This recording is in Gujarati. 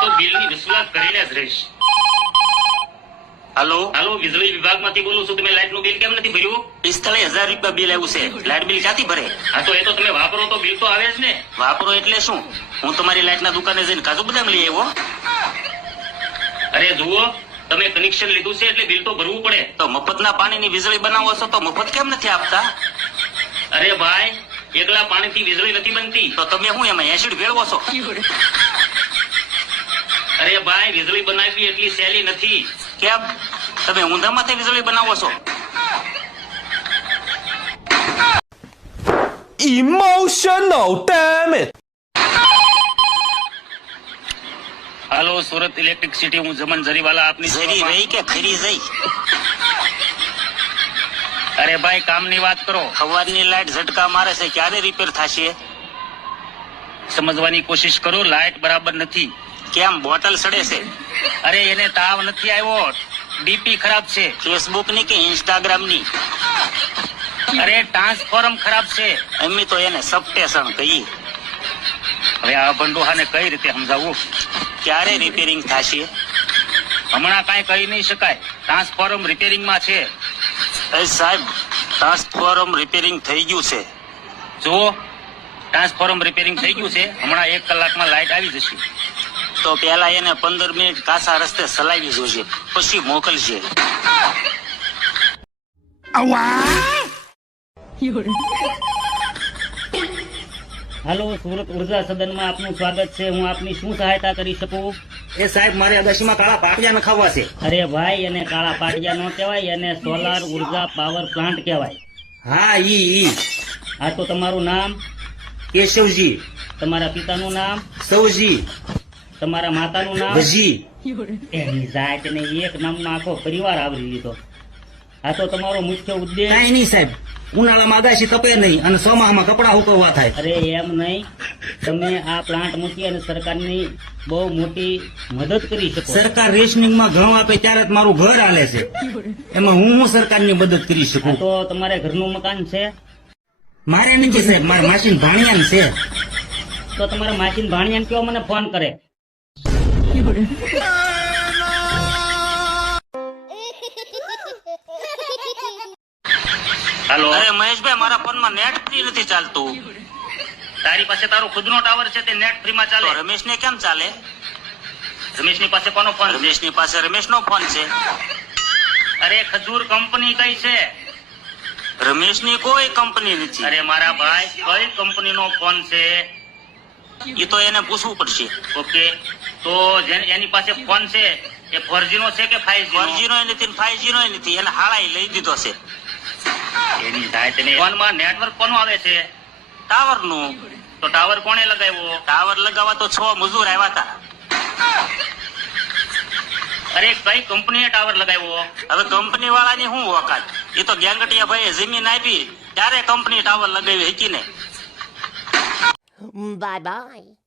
તો બિલની વસૂલાત કરીને જ રહીશ. હલો? હલો વીજળી વિભાગમાંથી બોલું છું. તમે લાઇટનું બિલ કેમ નથી ભર્યું? પિસ્તાલીસ હજાર રૂપિયા બિલ આવ્યું છે. લાઇટ બિલ ક્યાંથી ભરે? હા તો એ તો તમે વાપરો તો બિલ તો આવે જ ને. વાપરો એટલે શું? હું તમારી લાઇટના દુકાને જઈને કાજુ બદામ લઈ આવ્યો? અરે જુઓ તમે કનેક્શન લીધું છે એટલે બિલ તો ભરવું પડે. તો મફતના પાણીની વીજળી બનાવો છો તો મફત કેમ નથી આપતા? અરે ભાઈ એકલા પાણીથી વીજળી નથી બનતી. તો તમે હું એમાં એસિડ ભેળવો છો? અરે ભાઈ વીજળી બનાવવી એટલી સહેલી નથી. કેમ? તમે ઊંધામાંથી વીજળી બનાવો છો. Emotional, damn it! હાલો સુરત ઇલેક્ટ્રિસિટી હું જમન જરીવાલા આપની ઝરી સેવામાં. રહી કે ખરી જઈ? અરે ભાઈ કામની વાત કરો. સવારની લાઈટ ઝટકા મારે છે ક્યારે રિપેર થશે? સમજવાની કોશિશ કરો લાઇટ બરાબર નથી. કેમ બોટલ સડે છે? અરે એને તાવ નથી આવ્યો. ડીપી ખરાબ છે. ફેસબુકની કે ઇન્સ્ટાગ્રામની અરે ટ્રાન્સફોર્મ ખરાબ છે. અમે તો એને સપ્ટેશન કહીએ હવે આ ભંડોહાને કઈ રીતે સમજાવવું? ક્યારે રિપેરિંગ થશે? હમણાં કાંઈ કહી નહીં શકાય. ટ્રાન્સફોર્મ રિપેરિંગમાં છે. એ સાહેબ ટ્રાન્સફોર્મ રિપેરિંગ થઈ ગયું છે. જુઓ ટ્રાન્સફોર્મ રિપેરિંગ થઈ ગયું છે. હમણાં એક કલાકમાં લાઇટ આવી જશે. તો પેલા એને પંદર મિનિટ કાસા રસ્તે સલાવી જોજે પછી મોકલજે. હાલો સુરત ઊર્જા સદનમાં આપનું સ્વાગત છે. હું આપની શું સહાયતા કરી શકું? એ સાહેબ મારે અગાશીમાં કાળા પાટિયા નખાવવા છે. અરે ભાઈ એને કાળા પાટિયા નો કહેવાય એને સોલાર ઊર્જા પાવર પ્લાન્ટ કહેવાય. હા ઈ ઈ. આ તો તમારું નામ? કેશવજી. તમારા પિતાનું નામ? સૌજી. તમારા માતાનું નામ? ભજી. એની જાતને એક નામનો આખો પરિવાર આવરી લીધો. આ તો તમારો મુખ્ય ઉદ્દેશ કાંઈ નહીં સાહેબ. ઉનાળામાં અગાશી તપે નહીં અને ચોમાહામાં કપડા હુકવવા થાય. અરે એમ નહીં. તમે આ પ્લાન્ટ મૂકી અને સરકારની બહુ મોટી મદદ કરી શકો સરકાર રેશનિંગમાં ઘઉં આપે ત્યારે જ મારું ઘર હાલે છે. એમાં હું હું સરકારની મદદ કરી શકું? તો તમારે ઘરનું મકાન છે. મારે નથી સાહેબ મારા માસીન ભાણિયાન છે. તો તમારા માસીન ભાણિયાન કયો મને ફોન કરે? હાલો. અરે મહેશભાઈ મારા ફોનમાં નેટ ફ્રી નથી ચાલતું. તારી પાસે તારો ખુદનો ટાવર છે તે નેટ ફ્રીમાં ચાલે. રમેશ ને કેમ ચાલે? રમેશની પાસે કોનો ફોન રમેશની પાસે રમેશનો ફોન છે. અરે ખજૂર કંપની કઈ છે? રમેશની કોઈ કંપની નથી. અરે મારા ભાઈ કઈ કંપનીનો ફોન છે? એ તો એને પૂછવું પડશે. ઓકે. તો એની પાસે ફોન છે એ ફોરજી નો છે કે ફાઈવ ફોરજી નો નથી ફાઈવ નો નથી એને હાળાઈ લઈ દીધો છે. એની જાતને ફોનમાં નેટવર્ક કોનું આવે છે? ટાવરનું તો ટાવર કોણે લગાવ્યો? ટાવર લગાવવા તો છ મજૂર આવ્યા હતા. અરે કઈ કંપનીએ ટાવર લગાવ્યો? હવે કંપની વાળાની શું વખત એ તો ગેંગટિયા ભાઈએ જમીન આપી ત્યારે કંપની ટાવર લગાવી હતી ને બાય. bye.